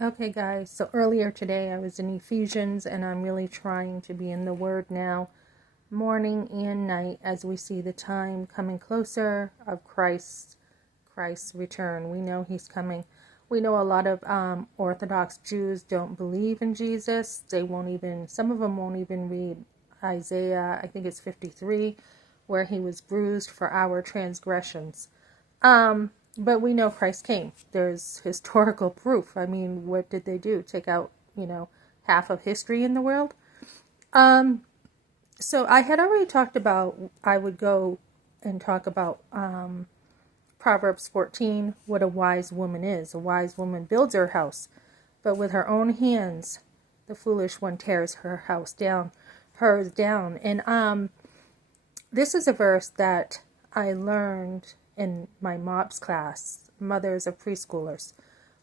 Okay, guys, so earlier today I was in Ephesians and I'm really trying to be in the Word now, morning and night, as we see the time coming closer of Christ's return. We know He's coming. We know a lot of Orthodox Jews don't believe in Jesus. Some of them won't even read Isaiah, I think it's 53, where He was bruised for our transgressions. But we know Christ came. There's historical proof. I mean, what did they do? Take out, half of history in the world? Um, so I had already talked about, I would go and talk about Proverbs 14, what a wise woman is. A wise woman builds her house, but with her own hands, the foolish one tears hers down. And this is a verse that I learned in my MOPS class, Mothers of Preschoolers.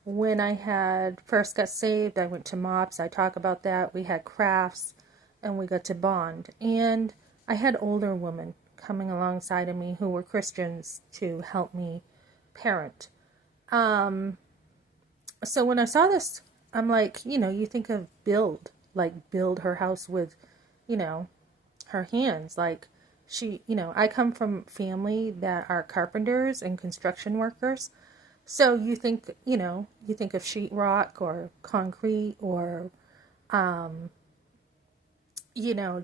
When I had first got saved, I went to MOPS. I talk about that. We had crafts and we got to bond. And I had older women coming alongside of me who were Christians to help me parent. So when I saw this, I'm like, you think of build her house with, you know, her hands. Like I come from family that are carpenters and construction workers. So you think of sheetrock or concrete or,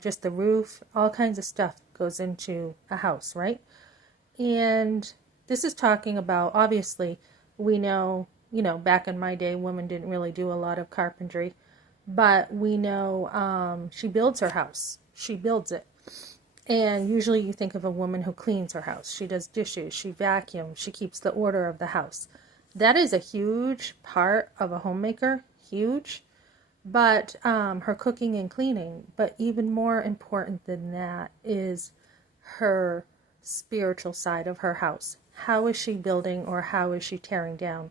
just the roof. All kinds of stuff goes into a house, right? And this is talking about, obviously, we know, back in my day, women didn't really do a lot of carpentry, but we know she builds her house. She builds it. And usually you think of a woman who cleans her house. She does dishes, she vacuums, she keeps the order of the house. That is a huge part of a homemaker, huge. But her cooking and cleaning. But even more important than that is her spiritual side of her house. How is she building or how is she tearing down?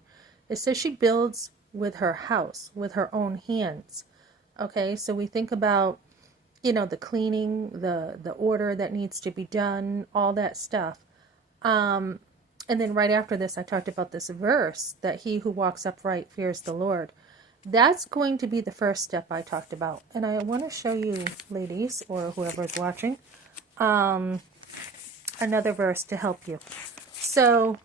It says she builds with her house, with her own hands. Okay, so we think about the cleaning, the order that needs to be done, all that stuff. And then right after this, I talked about this verse that he who walks upright fears the Lord. That's going to be the first step I talked about. And I want to show you, ladies, or whoever is watching, another verse to help you. So,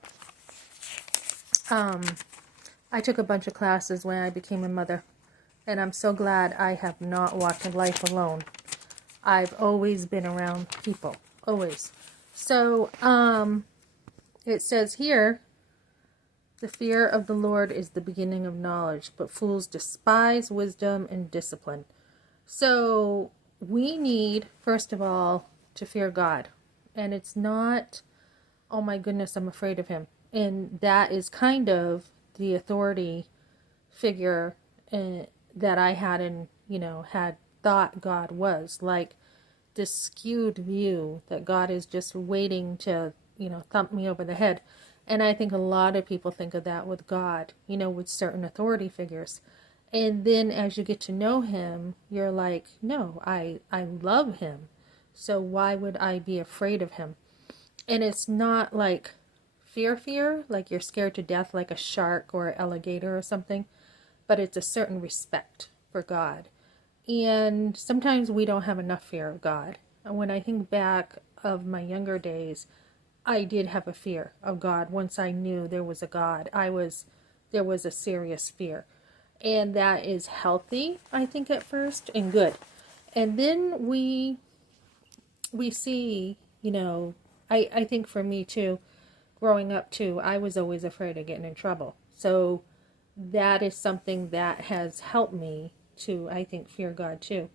I took a bunch of classes when I became a mother. And I'm so glad I have not walked life alone. I've always been around people. Always. So, it says here, the fear of the Lord is the beginning of knowledge, but fools despise wisdom and discipline. So, we need, first of all, to fear God. And it's not, oh my goodness, I'm afraid of him. And that is kind of the authority figure that I had thought God was. Like this skewed view that God is just waiting to, thump me over the head. And I think a lot of people think of that with God, with certain authority figures. And then as you get to know him, you're like, no, I love him. So why would I be afraid of him? And it's not like fear, like you're scared to death like a shark or an alligator or something, but it's a certain respect for God. And sometimes we don't have enough fear of God. And when I think back of my younger days, I did have a fear of God. Once I knew there was a God, there was a serious fear. And that is healthy, I think, at first, and good. And then we see, I think for me too, growing up too, I was always afraid of getting in trouble. So that is something that has helped me to, I think, fear God too.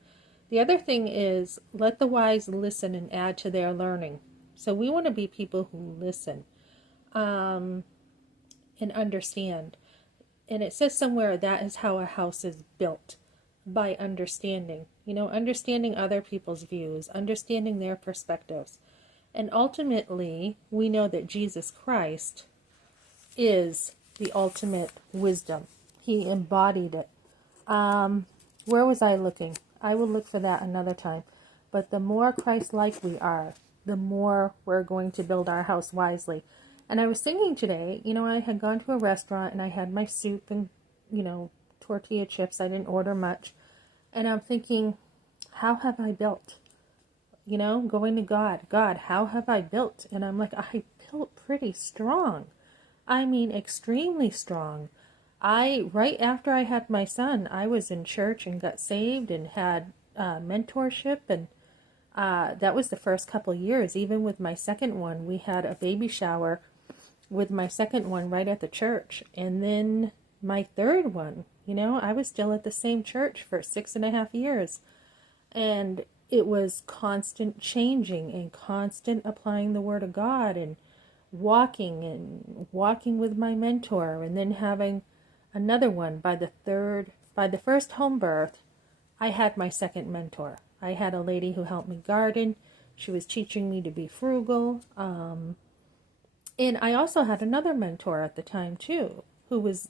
The other thing is, let the wise listen and add to their learning. So we want to be people who listen and understand. And it says somewhere that is how a house is built, by understanding. Understanding other people's views, understanding their perspectives. And ultimately, we know that Jesus Christ is the ultimate wisdom. He embodied it. Where was I looking? I will look for that another time. But the more Christ-like we are, the more we're going to build our house wisely. And I was thinking today, I had gone to a restaurant and I had my soup and, tortilla chips. I didn't order much. And I'm thinking, how have I built? You know, going to God, God, how have I built? And I'm like, I built pretty strong. I mean, extremely strong. Right after I had my son, I was in church and got saved and had mentorship. And that was the first couple years. Even with my second one, we had a baby shower with my second one right at the church. And then my third one, you know, I was still at the same church for 6.5 years. And it was constant changing and constant applying the Word of God and walking with my mentor, and then having another one. By the first home birth, I had my second mentor. I had a lady who helped me garden. She was teaching me to be frugal. And I also had another mentor at the time too, who was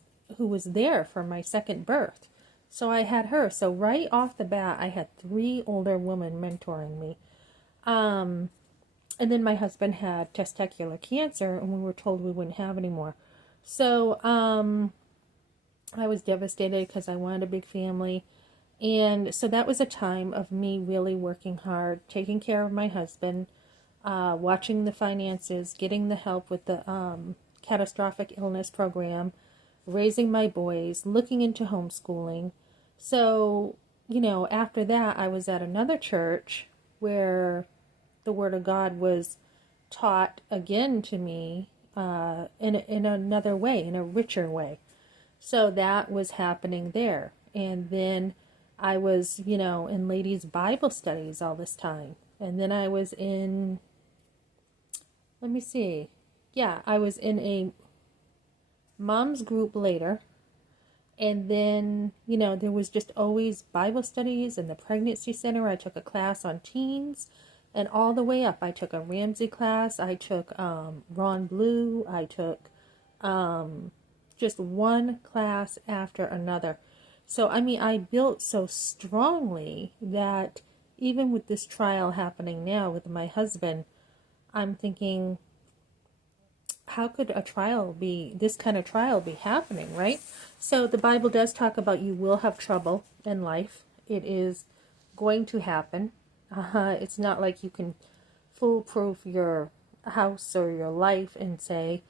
there for my second birth. So I had her. So right off the bat, I had 3 older women mentoring me. And then my husband had testicular cancer, and we were told we wouldn't have any more. So I was devastated because I wanted a big family. And so that was a time of me really working hard, taking care of my husband, watching the finances, getting the help with the catastrophic illness program, raising my boys, looking into homeschooling. So, you know, after that, I was at another church where the Word of God was taught again to me in another way, in a richer way. So that was happening there. And then I was, you know, in ladies' Bible studies all this time. And then I was in, let me see. Yeah, I was in a mom's group later. And then, you know, there was just always Bible studies in the pregnancy center. I took a class on teens, and all the way up. I took a Ramsey class. I took Ron Blue. I took just one class after another. So, I mean, I built so strongly that even with this trial happening now with my husband, I'm thinking, how could this kind of trial be happening, right? So the Bible does talk about you will have trouble in life. It is going to happen. It's not like you can foolproof your house or your life and say,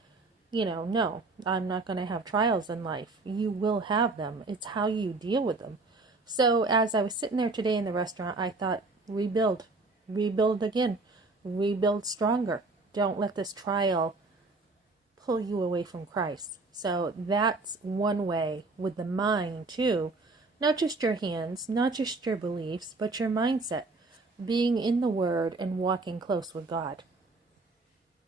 you know, no, I'm not going to have trials in life. You will have them. It's how you deal with them. So as I was sitting there today in the restaurant, I thought, rebuild again, rebuild stronger. Don't let this trial pull you away from Christ. So that's one way with the mind too. Not just your hands, not just your beliefs, but your mindset. Being in the Word and walking close with God.